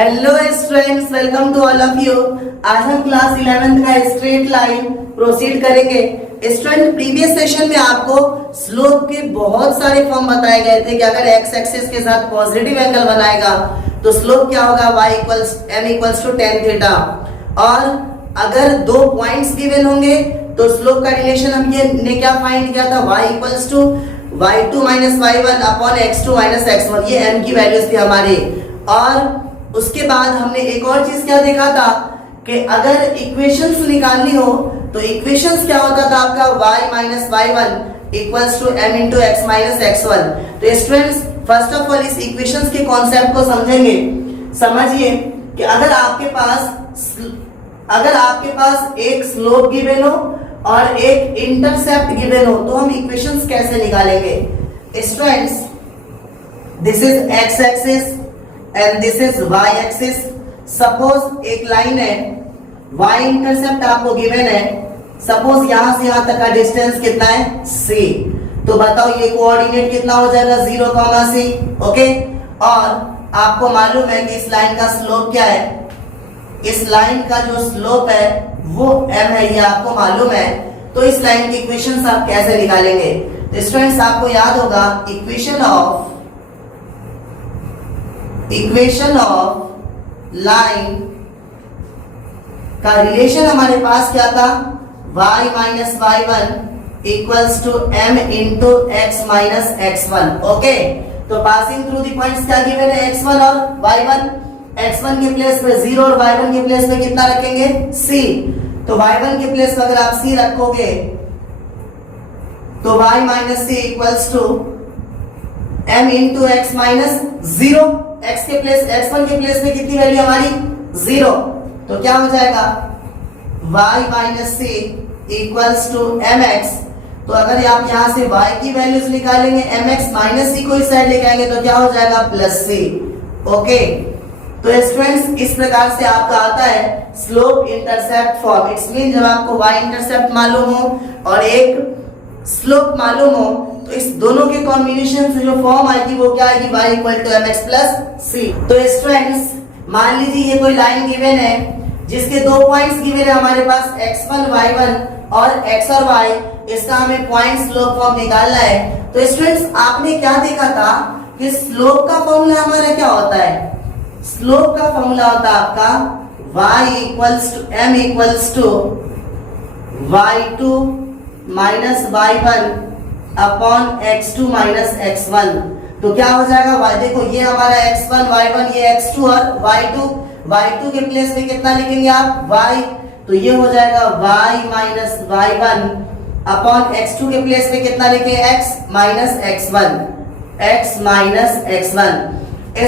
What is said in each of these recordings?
Hello students, welcome to all of you. आज हम class 11th का स्ट्रेट लाइन प्रोसीड करेंगे। स्टूडेंट, प्रीवियस सेशन में आपको स्लोप के बहुत सारे फॉर्म बताए गए थे कि अगर एक्स एक्सिस के साथ पॉजिटिव एंगल बनाएगा तो स्लोप क्या होगा, y equals m equals to tan theta. और अगर दो पॉइंट्स गिवन होंगे तो स्लोप का रिलेशन हम ये ने क्या फाइंड किया था, y equals to y2 minus y1 upon x2 minus x1। ये m की वैल्यूज थी हमारी। और उसके बाद हमने एक और चीज क्या देखा था कि अगर इक्वेशंस निकालनी हो तो इक्वेशंस क्या होता था आपका, y minus y1 equals to m into x minus x1। तो स्टूडेंट्स, फर्स्ट ऑफ ऑल इस इक्वेशंस के कॉन्सेप्ट को समझेंगे। समझिए कि अगर आपके पास एक स्लोप गिवन हो और एक इंटरसेप्ट गिवन हो तो हम इक्वेशंस कैसे निकालेंगे। Students, this is x axis and this is y axis। Suppose एक लाइन है, y इंटरसेप्ट आपको गिवन है, सपोज यहां से यहां तक का डिस्टेंस कितना है, c। तो बताओ ये कोऑर्डिनेट कितना हो जाएगा, 0, c। ओके, और आपको मालूम है कि इस लाइन का स्लोप क्या है, इस लाइन का जो स्लोप है वो m है, ये आपको मालूम है। तो इस लाइन की इक्वेशंस आप कैसे निकालेंगे। तो स्टूडेंट्स, आपको याद होगा इक्वेशन ऑफ लाइन का रिलेशन हमारे पास क्या था, y minus y1 equals to m into x minus x1। Okay, तो पासिंग थ्रू दी पॉइंट्स क्या गिवन है, x1 और y1। x1 के प्लेस पे 0 और y1 के प्लेस पे कितना रखेंगे, c। तो y1 के प्लेस पे अगर आप c रखोगे तो y minus c equals to m into x minus 0। x के प्लेस x1 के प्लेस में कितनी वैल्यू हमारी, 0। तो क्या हो जाएगा, y minus c equals to mx। तो अगर आप यहां से y की वैल्यूज निकालेंगे, mx माइनस c को इस साइड लेके आएंगे तो क्या हो जाएगा, प्लस c। ओके, तो स्टूडेंट्स, इस प्रकार से आपका आता है slope intercept form. It's mean जब आपको y इंटरसेप्ट मालूम हो और एक स्लोप मालूम हो तो इस दोनों के कॉम्बिनेशन से जो फॉर्म आएगी वो क्या आएगी, y equal to mx plus c। तो स्टूडेंट्स, मान लीजिए ये कोई लाइन गिवन है जिसके दो पॉइंट्स गिवन है हमारे पास, x1 y1 और x और y। इसका हमें पॉइंट स्लोप फॉर्म निकालना है। तो स्टूडेंट्स, आपने क्या देखा था कि स्लोप का फॉर्मूला हमारा क्या होता है, स्लोप का फॉर्मूला होता है आपका y equals to m equals to y2 minus y1 upon x2 minus x1। तो क्या हो जाएगा, y देखो ये हमारा x1 y1, ये x2 और y2 के प्लेस पे कितना लिखेंगे आप, y। तो ये हो जाएगा y minus y1 upon x2 के प्लेस पे कितना लिखेंगे, x माइनस x1।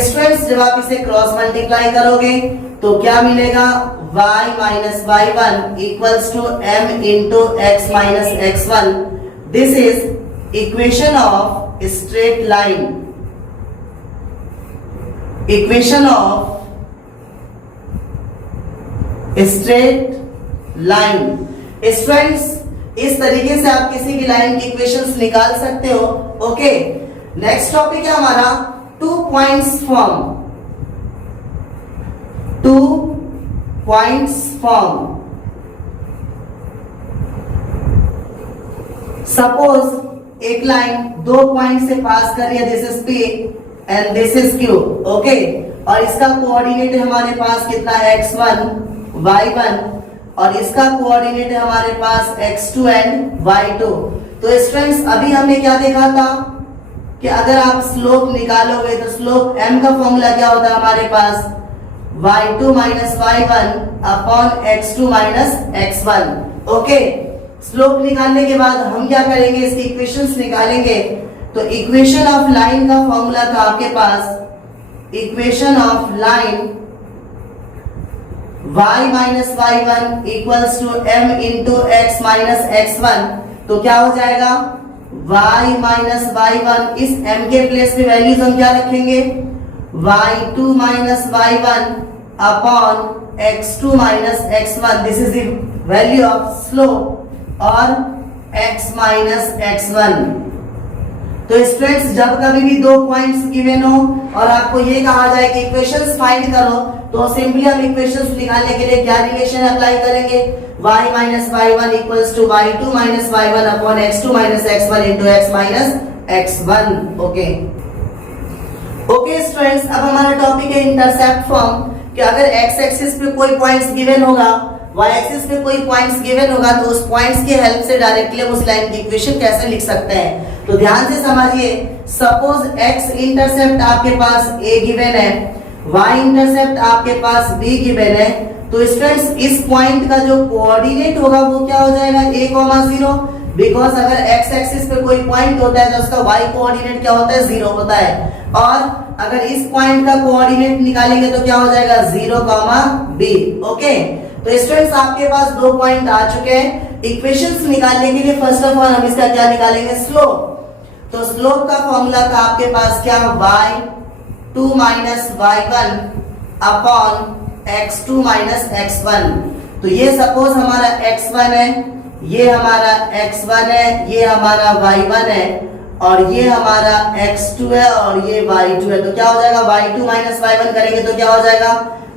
स्टूडेंट्स, जब आप इसे क्रॉस मल्टीप्लाई करोगे तो क्या मिलेगा, y minus y1 equals to m into x minus x1। This is equation of straight line. Equation of straight line. Students, इस तरीके से आप किसी भी लाइन की इक्वेशंस निकाल सकते हो। ओके, नेक्स्ट टॉपिक है हमारा 2 points form. 2 points form. Suppose एक लाइन दो पॉइंट से पास कर रही है, this is P and this is Q। Okay, और इसका कोऑर्डिनेट है हमारे पास कितना, x1 y1, और इसका कोऑर्डिनेट है हमारे पास x2 एंड y2। तो स्टूडेंट्स, अभी हमने क्या देखा था कि अगर आप स्लोप निकालोगे तो स्लोप m का फॉर्मूला क्या होता है हमारे पास, y2 minus y1 upon x2 minus x1। Okay, slope निकालने के बाद हम क्या करेंगे, इसकी इक्वेशंस निकालेंगे। तो इक्वेशन ऑफ लाइन का फॉर्मूला था आपके पास, equation of line y minus y1 equals to m into x minus x1। तो क्या हो जाएगा, y माइनस y1, इस m के प्लेस पे वैल्यूज हम क्या रखेंगे, y2 minus y1 upon x2 minus x1। This is the value of slope और x माइनस x1। तो स्टूडेंट्स जब कभी भी दो पॉइंट्स गिवन हो और आपको ये कहा जाए कि इक्वेशंस फाइंड करो, तो सिंपली हम इक्वेशंस निकालने के लिए क्या रिलेशन अप्लाई करेंगे, y minus y1 equals to y2 minus y1 upon x2 minus x1 into x minus x1। Okay students, अब हमारा टॉपिक है इंटरसेप्ट फॉर्म, कि अगर x एक्सिस पे कोई पॉइंट्स गिवन होगा, y एक्सिस पे कोई पॉइंट्स गिवन होगा, तो उस पॉइंट्स की हेल्प से डायरेक्टली हम उस लाइन की इक्वेशन कैसे लिख सकते हैं। तो ध्यान से समझिए, सपोज x इंटरसेप्ट आपके पास a गिवन है, y इंटरसेप्ट आपके पास b गिवन है, तो स्टूडेंट्स इस पॉइंट का जो कोऑर्डिनेट होगा वो क्या हो जाएगा, a, 0, बिकॉज अगर x एक्सिस पे कोई पॉइंट होता है तो उसका y कोऑर्डिनेट क्या होता है, 0 होता है। और अगर इस पॉइंट का कोऑर्डिनेट निकालेंगे तो क्या हो जाएगा, 0, b। ओके, तो स्टूडेंट्स आपके पास दो पॉइंट आ चुके हैं। इक्वेशंस निकालने के लिए फर्स्ट ऑफ ऑल हम इसका क्या निकालेंगे, स्लोप। तो स्लोप का फॉर्मूला था आपके पास क्या, y2 minus y1 upon x2 minus x1। तो ये सपोज हमारा x1 है, ये हमारा x1 है, ये हमारा y1 है, और ये हमारा x2 है और ये y2 है। तो क्या हो जाएगा, y2 minus y1 करेंगे तो क्या हो जाएगा,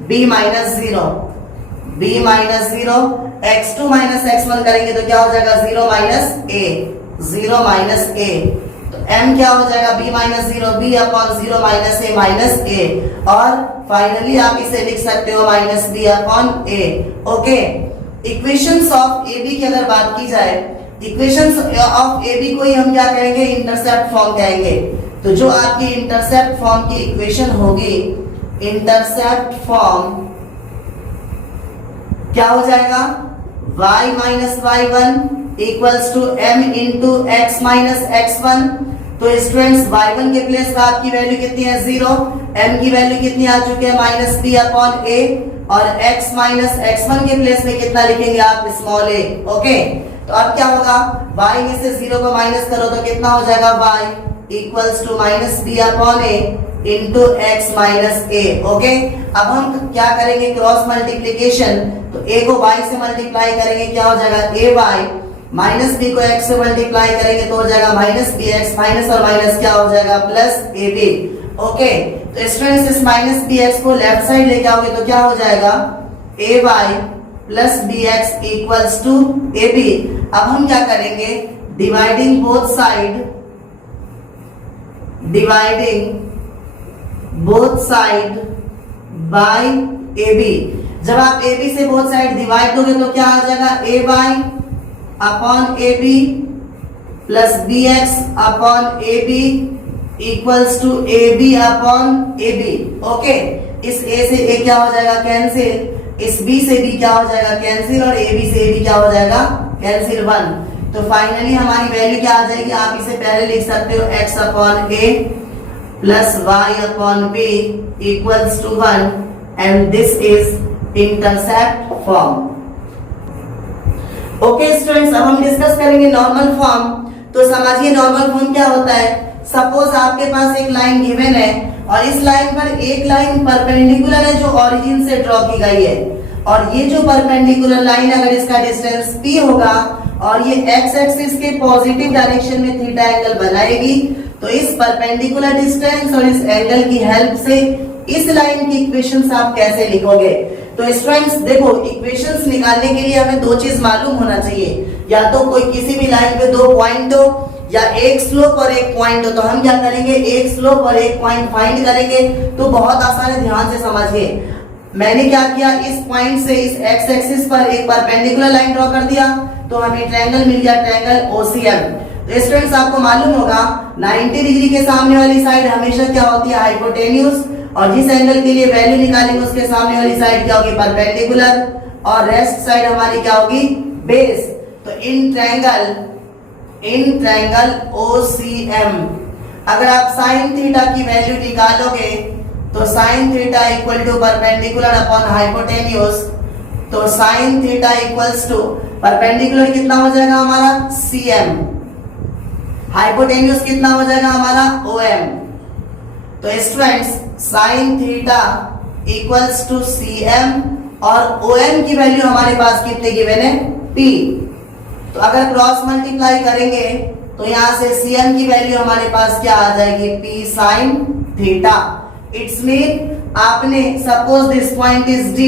b minus 0, x2 minus x1 करेंगे तो क्या हो जाएगा, 0 minus a। तो m क्या हो जाएगा, b minus 0, b upon 0 minus a, और फाइनली आप इसे लिख सकते हो minus b upon a। Okay, equations of ab की अगर बात की जाए, इक्वेशंस ऑफ ab को ही हम क्या कहेंगे, इंटरसेप्ट फॉर्म कहेंगे। तो जो आपकी इंटरसेप्ट फॉर्म की इक्वेशन होगी, इंटरसेप्ट फॉर्म क्या हो जाएगा, y minus y1 equals to m into x minus x1। तो स्टूडेंट्स y1 के प्लेस पर आपकी वैल्यू कितनी है, 0, m की वैल्यू कितनी आ चुकी है, माइनस b अपॉन a, और x माइनस x1 के प्लेस में कितना लिखेंगे आप, स्मॉल a। ओके, तो अब क्या होगा, y में से 0 को माइनस करो तो कितना हो जाएगा, y equals to minus b upon a into x minus a। Okay, अब हम क्या करेंगे, क्रॉस मल्टीप्लीकेशन। तो a को y से मल्टीप्लाई करेंगे, क्या हो जाएगा, ay, माइनस b को x से मल्टीप्लाई करेंगे तो हो जाएगा माइनस bx, माइनस और माइनस क्या हो जाएगा, प्लस ab। ओके, तो स्टूडेंट्स इस माइनस bx को लेफ्ट साइड लेके आओगे तो क्या हो जाएगा, ay plus bx equals to ab। अब हम क्या करेंगे, dividing both side, by ab। जब आप ab से बोथ साइड डिवाइड दोगे तो क्या आ जाएगा, ay upon ab plus bx upon ab equals to ab upon ab। Okay, इस a से a क्या हो जाएगा, कैंसिल, इस b से b क्या हो जाएगा, कैंसिल, और ab से ab क्या हो जाएगा, कैंसिल 1। तो फाइनली हमारी वैल्यू क्या आ जाएगी, आप इसे पहले लिख सकते हो x upon a plus y upon b equals to 1, and this is intercept form. Okay students, अब हम डिस्कस करेंगे नॉर्मल फॉर्म। तो समझिए नॉर्मल फॉर्म क्या होता है। सपोज आपके पास एक लाइन गिवन है और इस लाइन पर एक लाइन परपेंडिकुलर है जो ओरिजिन से ड्रॉ की गई है, और ये जो परपेंडिकुलर लाइन अगर इसका डिस्टेंस p होगा और ये x एक्सिस के पॉजिटिव डायरेक्शन में थीटा एंगल बनाएगी, तो इस परपेंडिकुलर डिस्टेंस और इस एंगल की हेल्प से इस लाइन की इक्वेशंस आप कैसे लिखोगे। तो स्टूडेंट्स देखो, इक्वेशंस निकालने के लिए हमें दो चीज मालूम होना चाहिए, या तो कोई किसी भी लाइन पे दो पॉइंट हो या एक स्लोप और एक पॉइंट हो। तो हम क्या करेंगे, एक स्लोप और एक पॉइंट फाइंड करेंगे। तो बहुत आसान है, ध्यान से समझिए। मैंने क्या किया, इस पॉइंट से इस x एक्सिस पर एक परपेंडिकुलर लाइन ड्रॉ कर दिया, तो हमें ट्रायंगल मिल गया, ट्रायंगल OCM। तो स्टूडेंट्स आपको मालूम होगा 90 डिग्री के सामने वाली साइड हमेशा क्या होती है, हाइपोटेन्यूज, और जिस एंगल के लिए वैल्यू निकालेंगे उसके सामने वाली साइड क्या होगी, परपेंडिकुलर, और रेस्ट साइड हमारी क्या होगी, बेस। तो इन ट्रायंगल OCM अगर आप साइन थीटा की वैल्यू निकालोगे तो sine theta equal to perpendicular upon hypotenuse. तो sine theta equals to perpendicular कितना हो जाएगा हमारा, CM, हाइपोटेन्यूज कितना हो जाएगा हमारा, OM। तो students sine theta equals to CM और OM की वैल्यू हमारे पास कितने गिवन है, P। तो अगर क्रॉस मल्टीप्लाई करेंगे तो यहाँ से Cm की वैल्यू हमारे पास क्या आ जाएगी, P sin theta. It's mean आपने suppose this point is D,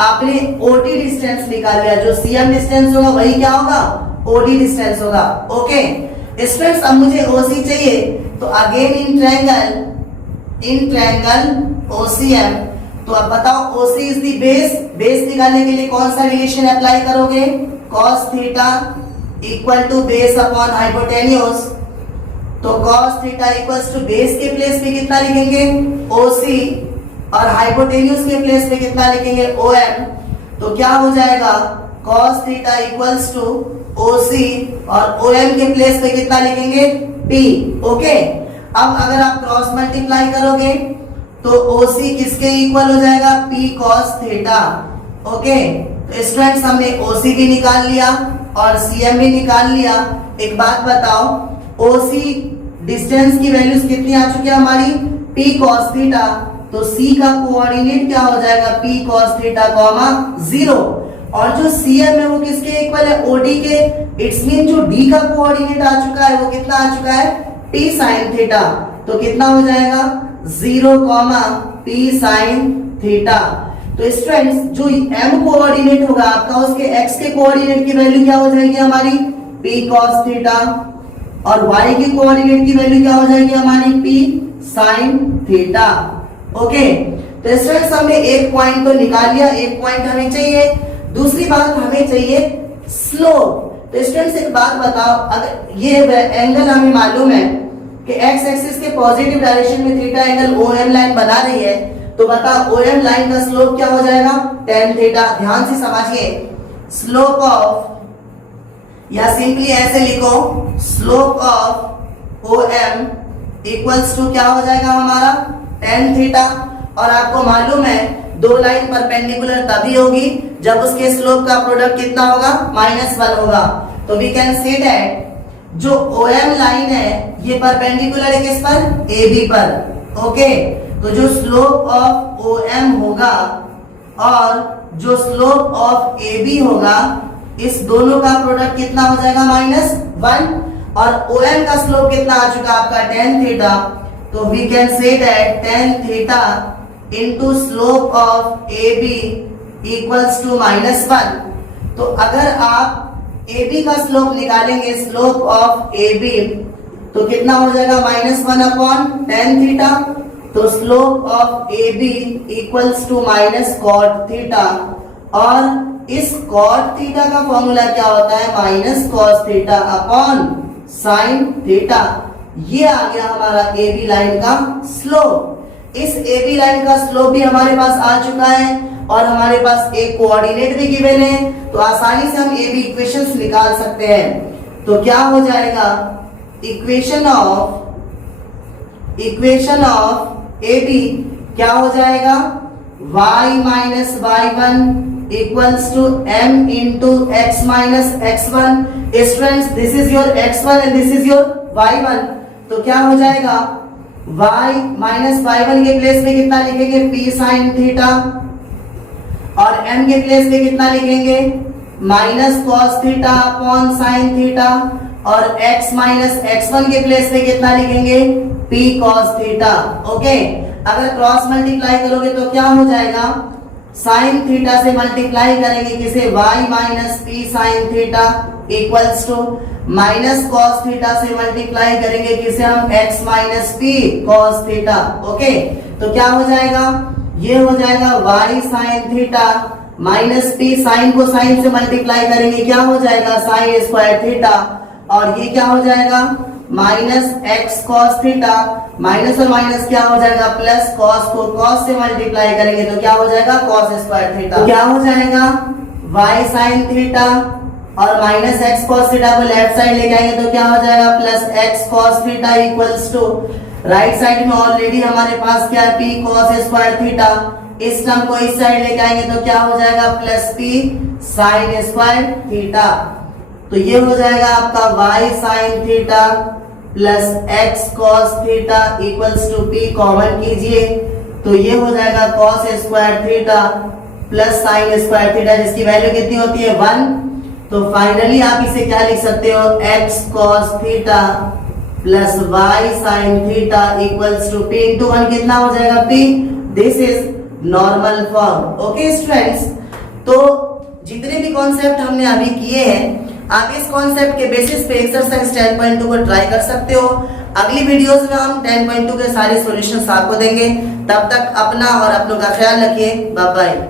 आपने OD डिस्टेंस निकाल लिया, जो Cm डिस्टेंस होगा वही क्या होगा, OD डिस्टेंस होगा। ओके स्टूडेंट्स, अब मुझे OC चाहिए, तो अगेन इन ट्रायंगल OCM, तो अब बताओ OC इज द बेस निकालने के लिए कौन सा रिलेशन अप्लाई करोगे, cos theta equal to base upon hypotenuse. तो cos theta equals to base के प्लेस पे कितना लिखेंगे, OC, और हाइपोटेन्यूज के प्लेस पे कितना लिखेंगे, OM। तो क्या हो जाएगा, cos theta equals to OC, और OM के प्लेस पे कितना लिखेंगे, P। ओके, अब अगर आप क्रॉस मल्टीप्लाई करोगे तो OC किसके इक्वल हो जाएगा, P cos थीटा। ओके, तो स्टूडेंट्स हमने OC भी निकाल लिया और Cm भी निकाल लिया। एक बात बताओ, OC डिस्टेंस की वैल्यूज कितनी आ चुकी है हमारी, P cos थीटा, तो C का कोऑर्डिनेट क्या हो जाएगा, P cos थीटा 0, और जो Cm है वो किसके इक्वल है, OD के। इट्स मीन जो D का कोऑर्डिनेट आ चुका है वो कितना आ चुका है, P sin थीटा, तो कितना हो जाएगा 0, P sin थीटा। तो स्टूडेंट्स जो M कोऑर्डिनेट होगा आपका, उसके X के कोऑर्डिनेट की वैल्यू क्या हो जाएगी हमारी, P cos थीटा, और Y की कोऑर्डिनेट की वैल्यू क्या हो जाएगी हमारी, P sin थीटा। ओके, तो स्टूडेंट्स हमने एक पॉइंट तो निकाल लिया, एक पॉइंट हमें चाहिए, दूसरी बात हमें चाहिए स्लोप। तो स्टूडेंट्स एक बात बताओ, अगर ये एंगल हमें मालूम है कि एक्स एक्सिस के पॉजिटिव डायरेक्शन में थीटा एंगल OM लाइन बना रही है, तो बताओ OM लाइन का स्लोप क्या हो जाएगा, tan थीटा। ध्यान से समझिए, स्लोप ऑफ, या सिंपली ऐसे लिखो, slope of OM equals to क्या हो जाएगा हमारा, tan थीटा। और आपको मालूम है दो लाइन परपेंडिकुलर तभी होगी जब उसके स्लोप का प्रोडक्ट कितना होगा, -1 होगा। तो वी कैन से दैट जो OM लाइन है ये परपेंडिकुलर है किस पर, AB पर। ओके, तो जो स्लोप ऑफ OM होगा और जो स्लोप ऑफ AB होगा, इस दोनों का प्रोडक्ट कितना हो जाएगा, -1, और OM का स्लोप कितना आ चुका आपका, tan थीटा। तो we can say that tan theta into slope of AB equals to -1। तो अगर आप AB का स्लोप निकालेंगे, स्लोप ऑफ AB, तो कितना हो जाएगा, -1 अपॉन tan थीटा। तो slope of AB equals to -cot theta, और इस cot थीटा का फॉर्मूला क्या होता है, -cos theta upon sin theta. ये आ गया हमारा AB लाइन का स्लोप। इस AB लाइन का स्लोप भी हमारे पास आ चुका है और हमारे पास एक कोऑर्डिनेट भी गिवन है, तो आसानी से हम AB इक्वेशंस निकाल सकते हैं। तो क्या हो जाएगा, इक्वेशन ऑफ AB क्या हो जाएगा, y minus y1 equals to m into x minus x1। Students this is your x1 and this is your y1, तो क्या हो जाएगा, y माइनस y1 के प्लेस में कितना लिखेंगे, p sin थीटा, और m के प्लेस में कितना लिखेंगे, -cos theta upon sin theta, और x माइनस x1 के प्लेस में कितना लिखेंगे, p cos थीटा। ओके, अगर क्रॉस मल्टीप्लाई करोगे तो क्या हो जाएगा, sin थीटा से मल्टीप्लाई करेंगे किसे, y minus p sin theta equals to -cos theta से मल्टीप्लाई करेंगे किसे हम, x minus p cos theta. Okay, तो क्या हो जाएगा, ये हो जाएगा y sin theta minus p, sin को sin से मल्टीप्लाई करेंगे क्या हो जाएगा, sin स्क्वायर थीटा, और ये क्या हो जाएगा, -x cos थीटा, माइनस और माइनस क्या हो जाएगा, प्लस cos को cos से मल्टीप्लाई करेंगे तो क्या हो जाएगा, cos स्क्वायर थीटा। तो क्या हो जाएगा, y sin थीटा और -x cos थीटा को लेफ्ट साइड लेके आएंगे तो क्या हो जाएगा, +x cos theta equals to, right side में ऑलरेडी हमारे पास क्या है, p cos स्क्वायर थीटा, इस टर्म को इस साइड लेके आएंगे तो क्या हो जाएगा, +p sin स्क्वायर थीटा। तो ये हो जाएगा आपका y sin theta plus x cos theta equals to p, common कीजिए तो ये हो जाएगा cos square theta plus sin square theta, जिसकी वैल्यू कितनी होती है, 1। तो फाइनली आप इसे क्या लिख सकते हो, x cos theta plus y sin theta equals to p into 1 कितना हो जाएगा p, this is normal form. Okay students, तो जितने भी कॉन्सेप्ट हमने अभी किए हैं आप इस कॉन्सेप्ट के बेसिस पे एक्सरसाइज 10.2 को ट्राई कर सकते हो। अगली वीडियोस में हम 10.2 के सारे सॉल्यूशंस आपको देंगे। तब तक अपना और अपनों का ख्याल रखिए। Bye bye.